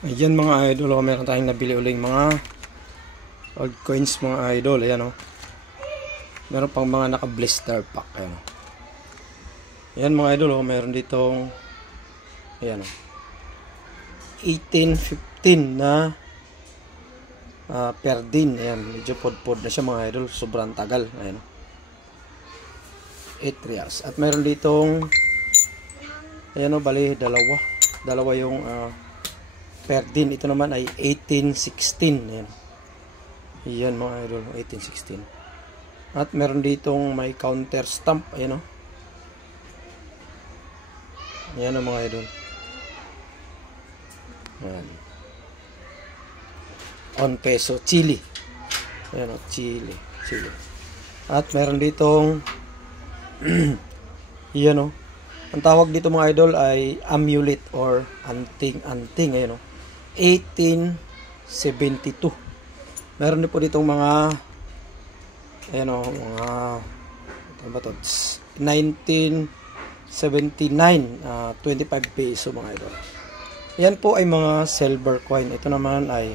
Ayan mga idol, meron tayong nabili uling mga old coins mga idol. Ayan o. Meron pang mga naka blister pack. Ayan o. Ayan mga idol, meron ditong ayan o, 1815 na per din. Ayan, medyo pod-pod na siya mga idol. Sobrang tagal. Ayan o, 8 reals. At meron ditong ayan o, bali dalawa yung per din. Ito naman ay 1816. Ayan. Ayan mga idol, 1816. At meron ditong may counter stamp. Ayan o. Ayan o mga idol. Ayan. On peso, Chile. Ayan o, Chile. At meron ditong ayan o. Ang tawag dito mga idol ay amulet or anting. Ayan o. 1872. Meron din po ditong mga ayan o, mga ano ba to? 1979, 25 peso mga idol. Yan po ay mga silver coin. Ito naman ay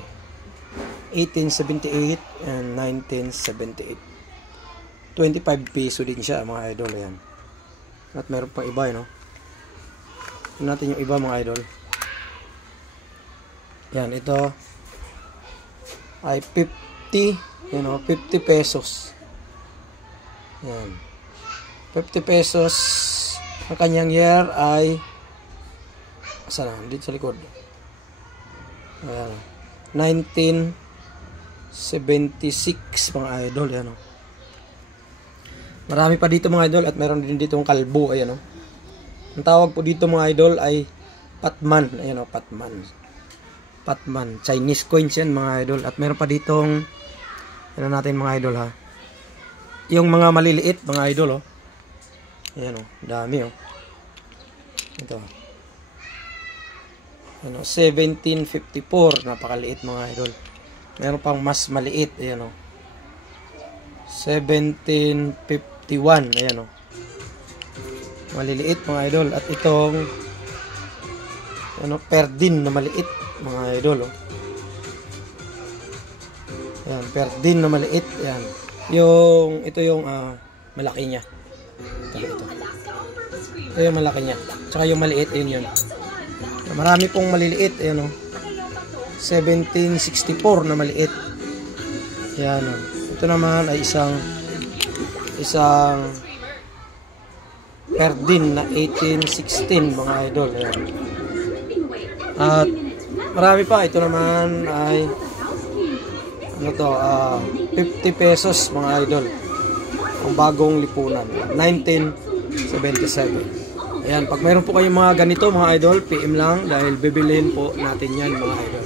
1878 and 1978. 25 peso din siya mga idol. Ayan. At meron pang iba, no? Tignan natin yung iba mga idol. Yan, ito ay 50, you know, 50 pesos. Yan. 50 pesos. Ang kanyang year ay saan na? Dito sa likod. Ayan. 1976 mga idol. Yan, no? Marami pa dito mga idol at meron din dito yung kalbo. Ayan, no? Ang tawag po dito mga idol ay patman. Ayan o, patman. Chinese coins yan mga idol. At meron pa ditong ano natin mga idol ha. Yung mga maliliit mga idol o. Ayan o, dami o. Ito. Ano, 1754. Napakaliit mga idol. Meron pang mas maliit. Ayan o. 1751. Ayan o. Maliliit mga idol. At itong ano, per din na maliit mga idol. Ayan, per din na maliit. Ayan. Ito yung malaki niya. Ito yung malaki niya. Tsaka yung maliit, yun. Marami pong maliliit. Ayan o. 1764 na maliit. Ayan o. Ito naman ay isang per din na 1816 mga idol. Ayan. At marami pa. Ito naman ay ano to, 50 pesos mga idol. Ang bagong lipunan. 1977. Ayan. Pag mayroon po kayong mga ganito mga idol, PM lang dahil bibiliin po natin yan mga idol.